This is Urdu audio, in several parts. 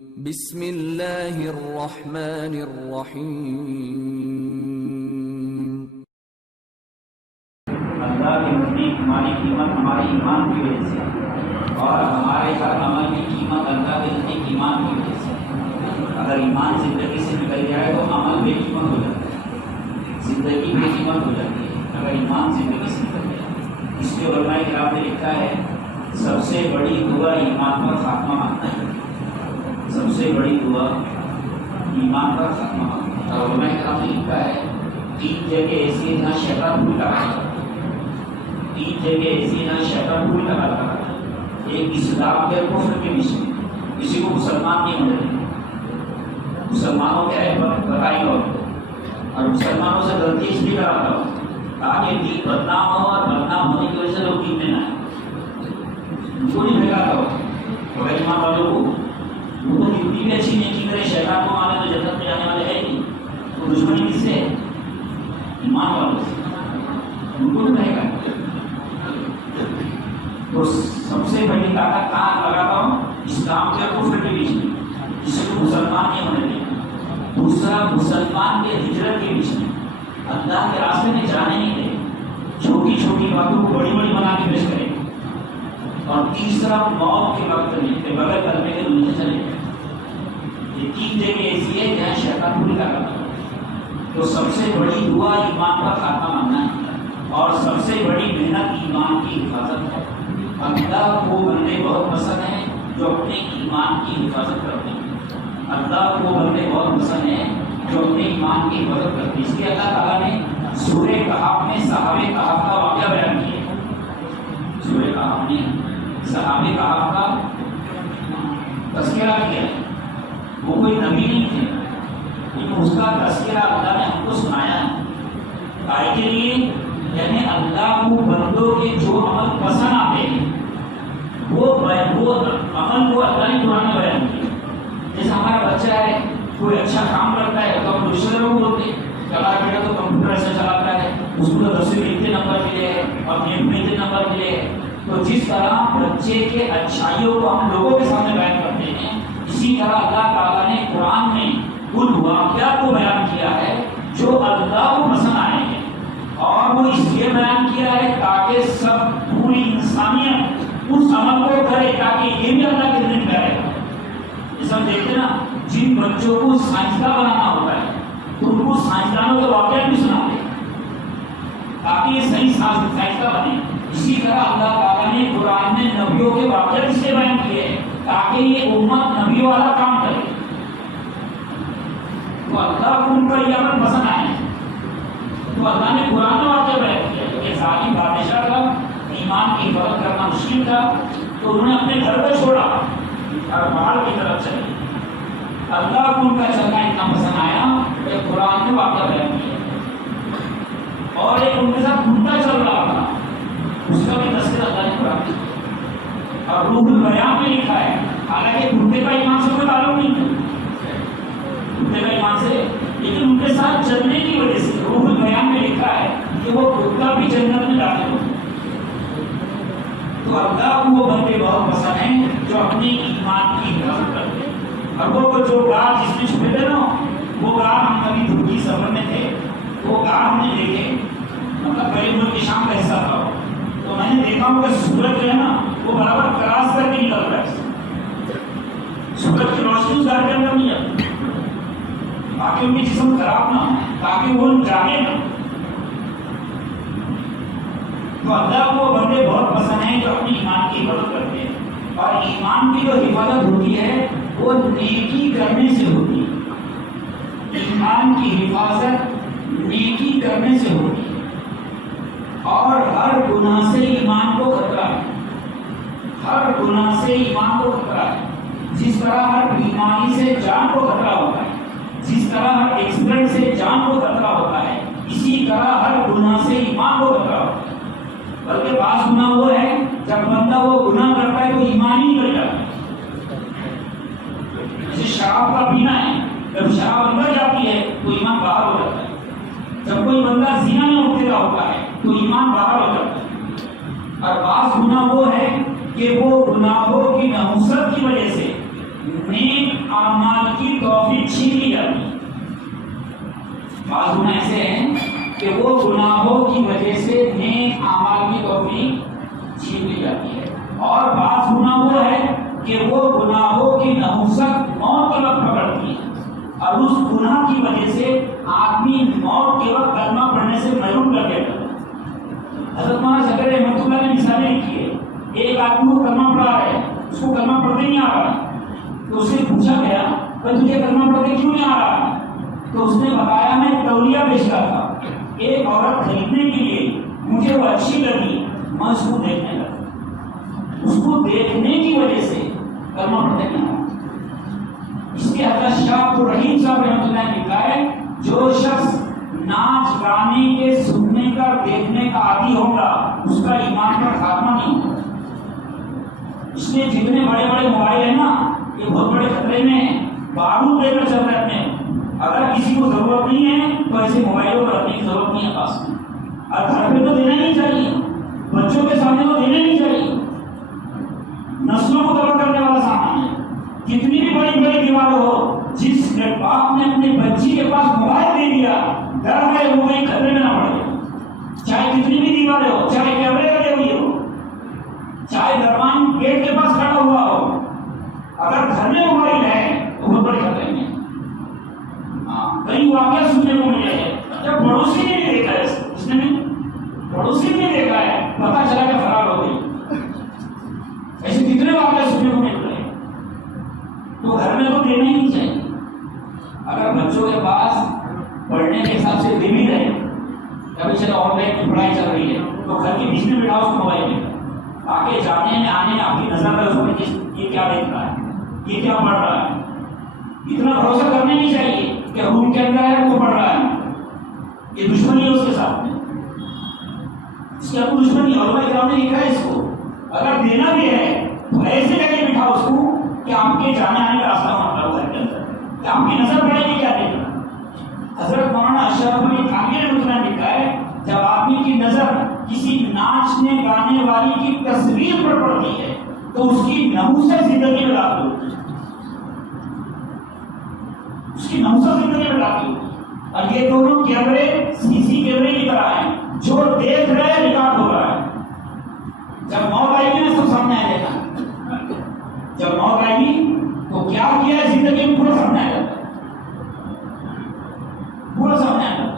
بسم اللہ الرحمن الرحیم۔ اللہ کے نزدیک ہماری قیمت ہمارے ایمان کی وجہ سے اور ہمارے ہر عمل کی قیمت اللہ کے نزدیک ایمان کی وجہ سے۔ اگر ایمان زندگی سے نکل جائے تو عمل بے قیمت ہو جاتا ہے، زندگی بے قیمت ہو جاتی ہے اگر ایمان زندگی سے نکل جائے۔ اس لیے علماء کرام نے لکھا ہے سب سے بڑی دعا ایمان پر خاتمہ مانگنا ہے، سب سے بڑی دعا ایمان پر خاتمہ مانگنا ہے۔ اور علماء کرام نے لکھا ہے 3 جگہ ایسی ہے جہاں شیطان بھول لگا ہے، 3 جگہ ایسی ہے جہاں شیطان بھول لگا ہے۔ ایک اسلام کے کفر کے بیچ میں، کسی کو مسلمان نہیں ہونے دیں، مسلمانوں کے عیب بتائی ہو اور مسلمانوں سے غلطی اس لیے کراتا ہو تاکہ دین بدنام ہو اور بدنام ہونے کی وجہ سے لوگ دین میں نہ آئے۔ ان کو نہیں بھگاتا ہو اور ایمان والوں کو وہ تو کتنی بھی اچھی نیکی کرے، شیطان کو مانے تو جنت میں جانے والے ہے نہیں۔ تو دشمنی کس سے ہے؟ ایمان والوں سے، ان کو نہیں بھگاتا۔ تو سب سے بڑی طاقت کہاں لگاتا ہوں؟ اسلام کے کفر کے بیچ میں، جس کو مسلمان نہیں ہونے دیں۔ دوسرا مسلمان کے ہجرت کے بیچ میں، اللہ کے راستے میں جانے نہیں دیں، چھوٹی چھوٹی باتوں کو بڑی بڑی بنا کے پیش کریں۔ اور تیسرا موت کے وقت میں بغیر کلمے کے دنیا سے چلے۔ یہ 3 جگہ ایسی ہے جہاں شیطان پوری طاقت ہے۔ تو سب سے بڑی دعا ایمان کا خاتمہ مانگنا ہے اور سب سے بڑی محنت ایمان کی حفاظت ہے۔ اللہ کو بندے بہت پسند ہیں جو اپنے ایمان کی حفاظت کرتے ہیں، اللہ کو بندے بہت پسند ہیں جو اپنے ایمان کی حفاظت کرتے ہیں۔ اس لیے اللہ تعالیٰ نے سورہ کہف میں صحابہ کہف کا واقعہ بیان کیا ہے۔ سورہ کہف میں صحابہ کہف کا تذکرہ کیا ہے۔ وہ کوئی نبی نہیں تھے لیکن اس کا تذکرہ اللہ نے ہم کو سنایا ہے کائے کے لیے، یعنی اللہ کو بندوں کے جو عمل پسند آتے ہیں وہ عمل کو اللہ نے قرآن میں بیان کیا۔ جیسے ہمارا بچہ ہے کوئی اچھا کام کرتا ہے تو ہم دوسرے لوگ بولتے ہیں کہ ہمارا بیٹا تو کمپیوٹر ایسا چلاتا ہے، اس کو تو 10ویں میں اتنے نمبر ملے ہیں اور 8ویں میں اتنے نمبر ملے ہیں۔ تو جس طرح بچے کے اچھائیوں کو ہم لوگوں کے سامنے بیان کرتے ہیں، اسی طرح اللہ تعالیٰ نے قرآن میں ان واقعات کو بیان کیا ہے جو اللہ کو پسند آئے ہیں، اور وہ اس لیے بیان کیا ہے تاکہ سب پوری انسانیت اس عمل کو کرے تاکہ یہ بھی اللہ کے دل میں رہے۔ جیسے ہم دیکھتے ہیں نا جن بچوں کو سائنسداں بنانا ہوتا ہے تو ان کو سائنسدانوں کے واقعات بھی سناتے ہیں تاکہ یہ صحیح سائنسداں بنے۔ اسی طرح اللہ تعالیٰ نے قرآن میں نبیوں کے واقعات اس لیے بیان کیے ہیں تاکہ یہ امت نبیوں والا کام کرے۔ تو اللہ کو ان کا یہ عمل پسند آئے تو اللہ نے قرآن میں واقعہ بیان کیا کہ ظالم بادشاہ کا ایمان کی حفاظت کرنا مشکل تھا تو انہوں نے اپنے گھر کو چھوڑا اور باہر کی طرف چلے۔ اللہ کو ان کا چلنا اتنا پسند آیا کہ قرآن نے واقعہ بیان کیا، اور ایک ان کے ساتھ گھنٹا چل رہا تھا اس کا بھی تذکرہ اللہ نے قرآن کیا۔ اور روح البیان میں لکھا ہے، حالانکہ گھنٹے کا ایمان سے کوئی تعلق نہیں تھا، گھنٹے کا ایمان سے، لیکن ان کے ساتھ چلنے کی وجہ سے روح البیان میں لکھا ہے کہ وہ گھنٹا بھی جنت میں داخل ہو۔ تو اللہ کو وہ بندے بہت پسند ہیں جو اپنے ایمان کی حفاظت کرتے ہیں۔ اور وہ جو غار جس میں چھپے تھے نا، وہ غار ہم کبھی ترکی سفر میں تھے، وہ غار ہم نے دیکھے، مطلب پہلے ملک کی شام کا حصہ تھا، تو میں نے دیکھا ہوں کہ سورج جو ہے نا وہ برابر کراس کر کے نکل رہا ہے، سورج کی روشنی اس گھر کے اندر نہیں آتی تاکہ ان کی جسم خراب نہ ہو، تاکہ وہ جاگے نہ۔ تو اللہ کو بندے بہت پسند ہیں جو اپنی ایمان کی حفاظت کرتے ہیں، اور ایمان کی جو حفاظت ہوتی ہے وہ نیکی کرنے سے ہوتی ہے۔ ایمان کی حفاظت نیکی کرنے سے ہوتی ہے، اور ہر گناہ سے ایمان کو خطرہ ہے، ہر گناہ سے ایمان کو خطرہ ہے۔ جس طرح ہر بیماری سے جان کو خطرہ ہوتا ہے، جس طرح ہر ایکسیڈنٹ سے جان کو خطرہ ہوتا ہے، اسی طرح ہر گناہ سے ایمان کو خطرہ ہوتا ہے۔ بلکہ بعض گناہ وہ ہے جب بندہ وہ گناہ کرتا ہے تو ایمان ہی نکل جاتا ہے۔ جیسے شراب کا پینا ہے، جب شراب اندر جاتی ہے تو ایمان باہر ہو جاتا ہے۔ جب کوئی بندہ زنا میں مبتلا ہوتا ہے تو ایمان باہر ہو جاتا ہے۔ اور بعض گناہ وہ ہے کہ وہ گناہوں کی نحوست کی وجہ سے نیک اعمال کی توفیق چھین لی جاتی ہے. بعض گناہ ایسے ہیں کہ وہ گناہوں کی وجہ سے نیک اعمال کی توفیق چھین لی جاتی ہے، اور بعض گناہ وہ ہے کہ وہ گناہوں کی نحوست موت کے وقت پکڑتی ہے، اور اس گناہ کی وجہ سے آدمی موت کے وقت کلمہ پڑھنے سے محروم کر دیتا ہے. حضرت مولانا شکر رحمۃ اللہ نے مثالیں لکھی ہے. ایک آدمی کو کلمہ پڑھا ہے، اس کو کلمہ پڑھتے نہیں آ رہا، تو اس سے پوچھا گیا کہ تجھے کلمہ پڑھتے کیوں نہیں آ رہا ہے؟ تو اس نے بتایا میں تولیہ بیچ رہا تھا، ایک عورت خریدنے کے لیے مجھے وہ اچھی لگی، میں اس کو دیکھنے لگا، اس کو دیکھنے کی وجہ سے کلمہ پڑھتے نہیں آ رہا. اس کے حضرت شاہ عبد الرحیم صاحب رحمۃ اللہ نے لکھا ہے جو شخص ناچ گانے کے سننے کا دیکھنے کا عادی ہوگا اس کا ایمان پر خاتمہ نہیں ہوگا. اس لیے جتنے بڑے بڑے موبائل ہیں نا یہ بہت بڑے خطرے میں ہیں، بارود لے کر چل رہے اپنے. اگر کسی کو ضرورت نہیں ہے تو ایسے موبائلوں پر رکھنے کی ضرورت نہیں ہے پاس میں، اور گھر پہ تو دینا نہیں چاہیے، بچوں کے سامنے تو دینا نہیں چاہیے. نسلوں کو تباہ کرنے والا سامان ہے. کتنی بھی بڑی بڑی دیوار ہو، جس باپ نے اپنے بچی کے پاس موبائل دے دیا ڈر ہے وہ کہیں خطرے میں نہ پڑ جائے. چاہے کتنی بھی دیواریں ہو، چاہے کیمرے لگے ہوئی ہو، چاہے درمیان گیٹ کے پاس کھڑا ہوا ہو، اگر گھر میں موبائل ہے تو بہت بڑے خطرے میں. کئی واقعہ سننے کو ملے ہیں جب پڑوسی نے بھی دیکھا ہے، اس نے نہیں پڑوسی نے دیکھا ہے، پتا چلا کہ فرار ہو گئی. ایسے کتنے واقعہ سننے کو مل رہے ہیں. تو گھر میں تو دینا ہی نہیں چاہیے. اگر بچوں کے پاس پڑھنے کے حساب سے دے بھی رہے، کبھی چلو آن لائن کی پڑھائی چل رہی ہے تو گھر کے بیچ میں بٹھاؤ اس کو موبائل میں، آگے جانے میں آنے میں آپ کی نظر رہے اس کو یہ کیا دیکھ رہا ہے، یہ کیا پڑھ رہا ہے. اتنا بھروسہ کرنا نہیں چاہیے کہ روم کے اندر ہے وہ پڑھ رہا ہے، یہ دشمنی ہے اس کے ساتھ میں، اس کی آپ کو دشمنی. علماء کرام نے لکھا ہے اس کو اگر دینا بھی ہے تو ایسے جگہ بٹھاؤ اس کو کہ آپ کے جانے آنے کا راستہ وہاں پر گھر کے اندر کہ آپ کی نظر پڑے گی کیا دیکھ رہا. حضرت مولانا اشرف علی تھانوی نے مجھے لکھا ہے جب آدمی کی نظر کسی ناچنے گانے والی کی تصویر پر پڑتی ہے تو اس کی نحوست زندگی میں داخل ہوتی ہے، اس کی نحوست زندگی میں داخل ہوتی ہے. اور یہ دونوں کیمرے سی سی کیمرے کی طرح ہیں، جو دیکھ رہے ہیں ریکارڈ ہو رہا ہے. جب موت آئے گی نا سب سامنے آ جائے گا. جب موت آئے گی تو کیا کیا ہے زندگی میں پورا سامنے آ جاتا ہے، پورا سامنے آ جاتا ہے.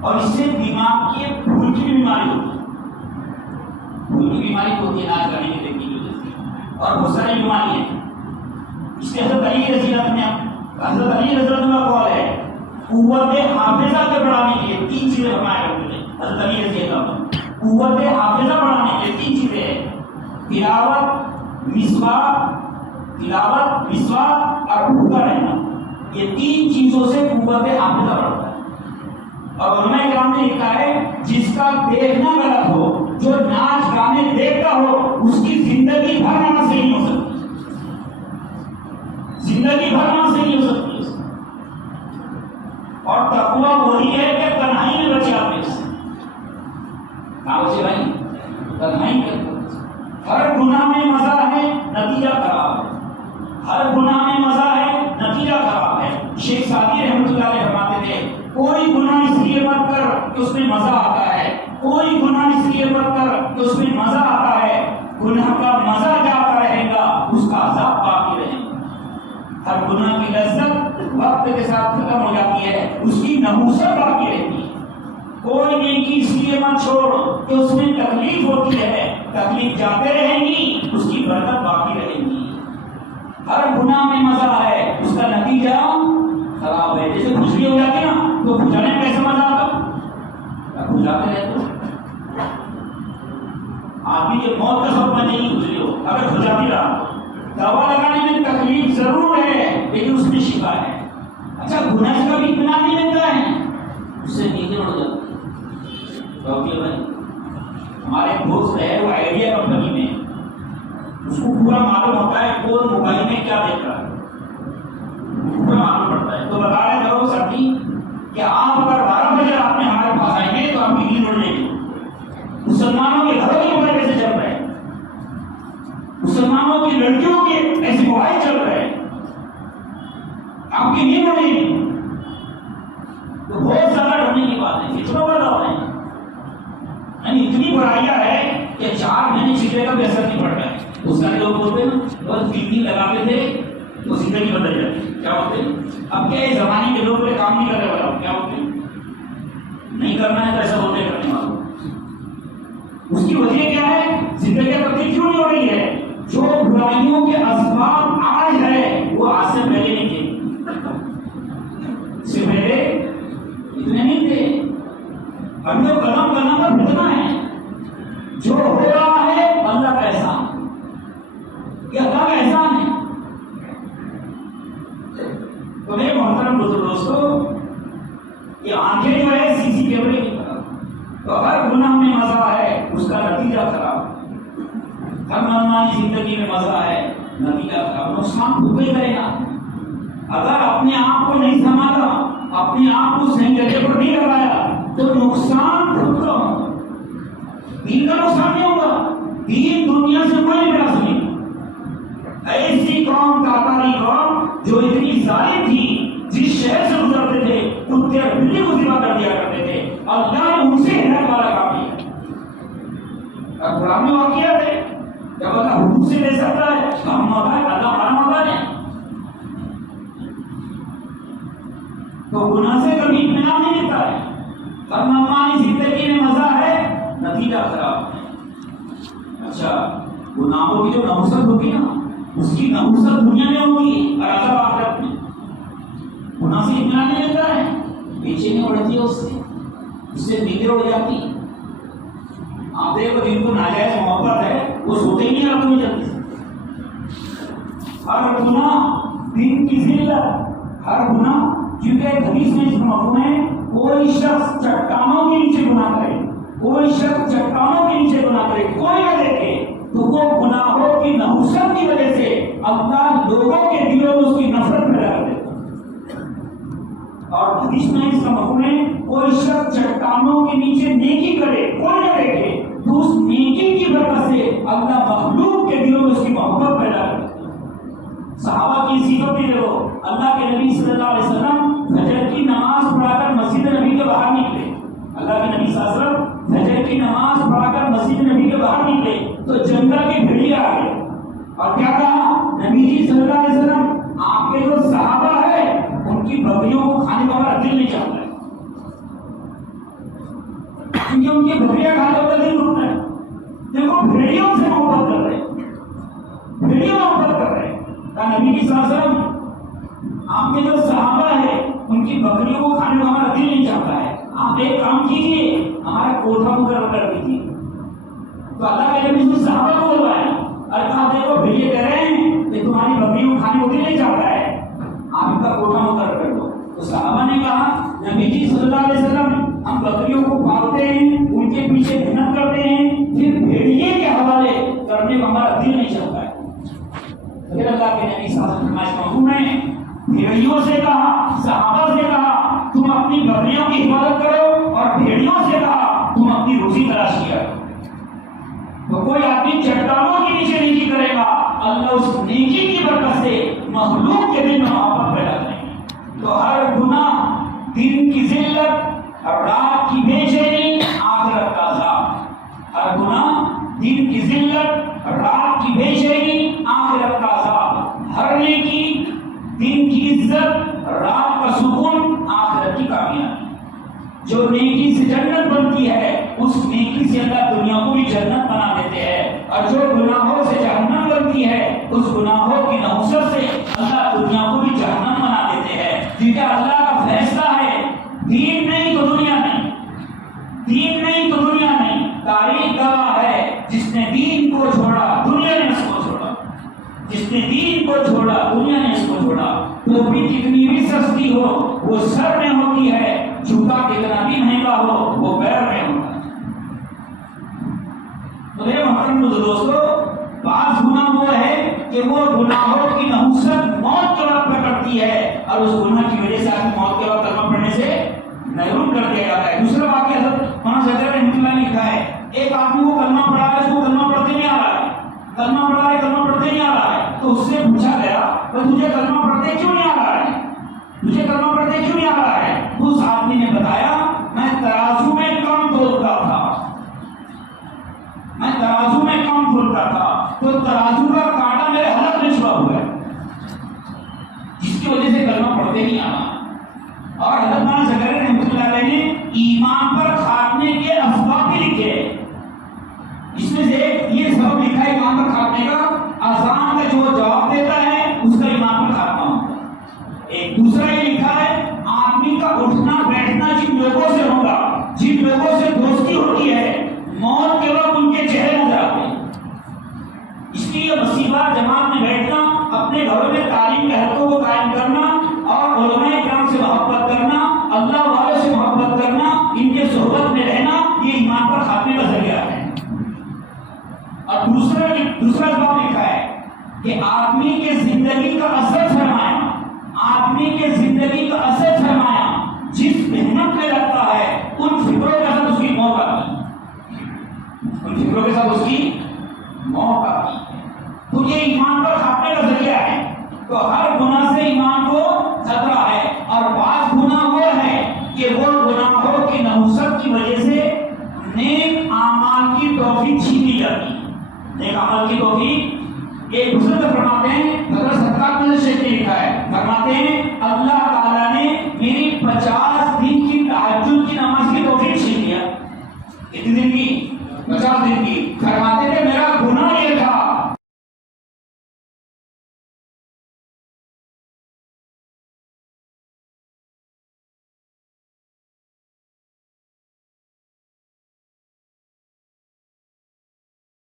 اور اس سے دماغ کی بھول کی بھی بیماری ہوتی ہے. بھول کی بیماری ہوتی ہے ناچ گانے کی دیکھنے کی وجہ سے، اور بہت ساری بیماری ہیں. اس کے حضرت علی رضی اللہ عنہ قول ہے قوت حافظہ کے بڑھانے کے لیے 3 چیزیں فرمایا کرتے تھے حضرت علی رضی اللہ عنہ. قوت حافظہ بڑھانے کے لیے 3 چیزیں ہیں، تلاوت مسواک اور بھوکا رہنا. یہ 3 چیزوں سے قوت حافظہ بڑھتا ہے. اور علماء کرام نے لکھا ہے جس کا دیکھنا غلط ہو، جو ناچ گانے دیکھتا ہو، اس کی زندگی بھر نماز صحیح نہیں ہو سکتی، زندگی بھر نماز صحیح نہیں ہو سکتی. اور تقویٰ وہی ہے کہ تنہائی میں بچے آپ سے کہاں بچے بھائی، تنہائی میں. ہر گناہ میں مزہ ہے نتیجہ خراب ہے، ہر گناہ میں مزہ ہے نتیجہ خراب ہے. شیخ سعدی رحمۃ اللہ علیہ فرماتے تھے کوئی گناہ اس لیے مت کر کہ اس میں مزہ آتا ہے، کوئی گناہ اس لیے مت کر کہ اس میں مزہ آتا ہے، گناہ کا مزہ جاتا رہے گا اس کا عذاب باقی رہے گا. ہر گناہ کی لذت وقت کے ساتھ ختم ہو جاتی ہے، اس کی نحوست باقی رہتی ہے. کوئی نیکی اس لیے مت چھوڑ کہ اس میں تکلیف ہوتی ہے، تکلیف جاتے رہیں گی، اس کی برکت باقی رہے گی. ہر گناہ میں مزہ ہے، اس کا نتیجہ خراب ہے. جیسے کھجلی ہو جاتی ہے نا تو کھجانے میں کیسے مزہ آتا، کھجاتے رہے تو آدمی کے موت کا سبب نہیں کھجلی ہو. اگر کھجاتی رہا دوا لگانے میں تکلیف ضرور ہے لیکن اس میں شفا ہے. اچھا گناہ کا بھی اطمینان نہیں ملتا ہے، اس سے نیندیں اڑ جاتی ہے. بھائی ہمارے دوست ہے وہ آئیڈیا کمپنی میں، اس کو پورا معلوم ہوتا ہے کون موبائل میں کیا دیکھ رہا ہے، پورا معلوم پڑتا ہے. تو بتا رہے کرو ساتھی کہ آپ اگر 12 بجے رات میں ہمارے پاس آئیں گے تو آپ کی نیند اڑ جائے گی. مسلمانوں کے گھروں کے موبائل کیسے چل رہے ہیں، مسلمانوں کی لڑکیوں کے ایسے موبائل چل رہے ہیں. آپ کی نیند اڑی تو بہت زیادہ ڈرنے کی بات ہے، فتنوں کا دور ہے، یعنی اتنی برائیاں ہے کہ 4 مہینے سگریٹ کا بھی اثر نہیں پڑتا ہے. اس کا لوگ بولتے ہیں نا بس 3 دن لگاتے تھے تو زندگی بدل جاتی. کیا ہوتے ہیں اب کیا اس زمانے کے لوگ کام نہیں کر رہے والا کیا ہوتے ہیں نہیں کرنا ہے تو ایسا ہوتے کرنے والوں. اس کی وجہ کیا ہے؟ زندگی تبدیل کیوں نہیں ہو رہی ہے؟ جو برائیوں کے اسباب آج ہے وہ آج سے پہلے نہیں تھے. اس سے پہلے اتنے نہیں تھے. ابھی وہ قدم قدم پر بھٹکنا ہے. جو ہو رہا ہے اللہ کا احسان، یہ اللہ کا احسان ہے. تو میرے محترم دوستو، یہ آنکھیں جو ہے سی سی کیمرے کی طرح، تو ہر گناہ میں مزہ ہے اس کا نتیجہ خراب، ہر منمانی زندگی میں مزہ ہے نتیجہ خراب، نقصان خود ہی کرے گا. اگر اپنے آپ کو نہیں سنبھالا، اپنے آپ کو صحیح جگہ پر نہیں لگایا تو نقصان خود کا ہوگا. دین کا نقصان نہیں ہوگا، دین دنیا سے کوئی نہیں بنا سکے. ایسی قوم تاتاری قوم جو اتنی ظالم تھی، جس شہر سے گزرتے تھے کتے اور بلی کو ذبح کر دیا کرتے تھے، اللہ نے ان سے ہدایت والا کام کیا. اب قرآن میں واقعہ ہے جب اللہ حدود سے لے سکتا ہے تو ہم مدد اللہ ہمارا مدد ہے. تو گناہ سے کبھی اطمینان نہیں ملتا ہے. ہر منمانی زندگی میں مزہ ہے نتیجہ خراب ہے. اچھا گناہوں کی جو نحوست ہوگی نا اس کی نحوست دنیا میں ہوگی اور عذاب آخرت میں. گناہ سے اطمینان نہیں ملتا ہے، بے چینی اڑتی ہے اس سے نیندیں اڑ جاتی. آپ دیکھو جن کو ناجائز محبت ہے وہ سوتے ہی نہیں راتوں میں جلدی سے. ہر گناہ دین کی ذلت، ہر گناہ کیونکہ حدیث میں اس کا مفہوم ہے کوئی شخص چٹانوں کے نیچے گناہ کرے، کوئی شخص چٹانوں کے نیچے گناہ کرے، کوئی نہ دیکھے تو وہ گناہوں کی نحوست کی وجہ سے اللہ لوگوں کے دلوں میں اس کی نفرت پیدا کر دیتا. اور حدیث میں اس کا مفہوم ہے کوئی شخص چٹانوں کے نیچے نیکی کرے، کوئی نہ دیکھے تو اس نیکی کی برکت سے اللہ مخلوق کے دلوں میں اس کی محبت پیدا کر دیتا. صحابہ کی صفت بھی دیکھو، اللہ کے نبی صلی اللہ علیہ وسلم فجر کی نماز پڑھا کر مسجد نبی کے باہر نکلے. اللہ کے نبی صلی اللہ علیہ وسلم فجر کی نماز پڑھا کر مسجد نبی کے باہر نکلے تو جنگل کی بھیڑیاں آ گئے اور کیا کہا نبی جی صلی اللہ علیہ وسلم آپ کے جو صحابہ ہے ان کی بکریوں کو کھانے کا ہمارا دل نہیں چاہتا ہے، کیونکہ ان کی بکریاں کھانے کا دل ٹوٹ رہا ہے. دیکھو بھیڑیوں سے محبت کر رہے، بھیڑیوں محبت کر رہے. نبی کی صلی اللہ علیہ وسلم آپ کے جو صحابہ ہے ان کی بکریوں کو کھانے کا ہمارا دل نہیں چاہتا ہے، آپ ایک کام کیجیے ہمارا کوٹھا مقرر کر دیجیے. تو اللہ کے نبی نے صحابہ کو بلوایا اور کہا دیکھو بھیڑیے کہہ رہے ہیں کہ تمہاری بکریوں کو کھانے کو دل نہیں چاہتا ہے، آپ ان کا کوٹھا مقرر کر دو. تو صحابہ نے کہا نبی جی صلی اللہ علیہ وسلم ہم بکریوں کو پالتے ہیں، ان کے پیچھے محنت کرتے ہیں، پھر بھیڑیے کے حوالے کرنے کو ہمارا دل نہیں چاہتا ہے. پھر اللہ کے نبی صلی اللہ علیہ وسلم نے بھیڑیوں سے کہا، صحابہ سے کہا تم اپنی بکریوں کی حفاظت کرو اور بھیڑیوں سے کہا تم اپنی روزی تلاش کیا. تو کوئی آدمی چٹانوں کے نیچے نیکی کرے گا اللہ اس نیکی کی برکت سے مخلوق کے دل میں محبت پیدا کریں گے. تو ہر گناہ دن کی ذلت اور رات کی بے چینی آخرت کا عذاب. ہر گناہ دن کی ذلت اور رات کی بے چینی آخرت کا عذاب. ہر نیکی دن کی عزت رات کا سکون آخرت کی کامیابی. جو نیکی سے جنت بنتی ہے اس نیکی سے اللہ دنیا کو بھی جنت بنا دیتے ہیں، اور جو گناہوں سے جہنم بنتی ہے اس گناہوں کی نحوست سے اللہ دنیا کو بھی جہنم بنا دیتے ہیں. کیونکہ اللہ کا فیصلہ ہے دین نہیں تو دنیا نہیں، دین نہیں تو دنیا نہیں. تاریخ گواہ ہے جس نے دین کو چھوڑا دنیا نے اس کو چھوڑا، جس نے دین کو چھوڑا دنیا نے اس کو چھوڑا. تو بھی کتنی بھی سستی ہو وہ سر میں ہوتی ہے، جوتا کتنا بھی مہنگا ہو وہ پیر میں ہوتا ہے. تو میرے محترم دوستو بعض گناہ وہ ہے کہ وہ گناہوں کی نحوست موت کے وقت پکڑتی ہے اور اس گناہ کی وجہ سے آدمی موت کے وقت کلمہ پڑھنے سے محروم کر دیا جاتا ہے. دوسرا واقعہ حضرت مولانا شجر رحمۃ اللہ نے لکھا ہے ایک آدمی کو کلمہ پڑھا ہے، اس کو کلمہ پڑھتے نہیں آ رہا ہے، کلمہ پڑھا ہے کلمہ پڑھتے نہیں آ رہا ہے. تو اس سے پوچھا گیا کہ تجھے کلمہ پڑھتے کیوں نہیں آ رہا ہے؟ پڑھتے نہیں آنا. اور حضرت مولانا زکریا رحمۃ اللہ علیہ نے ایمان پر خاتمے کے اسباب بھی لکھے ہیں. اس میں سے یہ سبب لکھا ہے ایمان پر خاتمے کا، اذان کا جو جواب دیتا ہے اس کا ایمان پر خاتمہ ہوتا ہے. ایک دوسرا یہ لکھا ہے آدمی کا اٹھنا بیٹھنا جن لوگوں سے ہوگا، جن لوگوں سے دوستی ہوتی ہے، موت کے وقت ان کے چہرے نظر آتے ہیں. اس لیے مصیبات جماعت میں بیٹھنا، اپنے گھروں میں تعلیم کے حلقوں کو قائم کرنا اور علماء کرام سے محبت کرنا، اللہ والے سے محبت کرنا، ان کے صحبت میں رہنا، یہ ایمان پر خاتمے کا ذریعہ ہے. اور دوسرا باب لکھا ہے کہ آدمی کے زندگی کا اصل سرمایہ، آدمی کے زندگی کا اصل سرمایہ جس محنت میں لگتا ہے ان فکروں کے ساتھ اس کی موت آتی ہے، ان فکروں کے ساتھ اس کی موت آتی ہے. تو یہ ایمان پر خاتمے کا ذریعہ ہے. تو ہر گناہ سے ایمان کو خطرہ ہے. اور بعض گناہ وہ ہے کہ وہ گناہوں کی نحوست کی وجہ سے نیک اعمال کی توفیق چھین لی جاتی ہے. نیک عمل کی توفیق ایک بزرگ فرماتے ہیں، حضرت صدقات میں شیخ نے لکھا ہے، فرماتے ہیں اللہ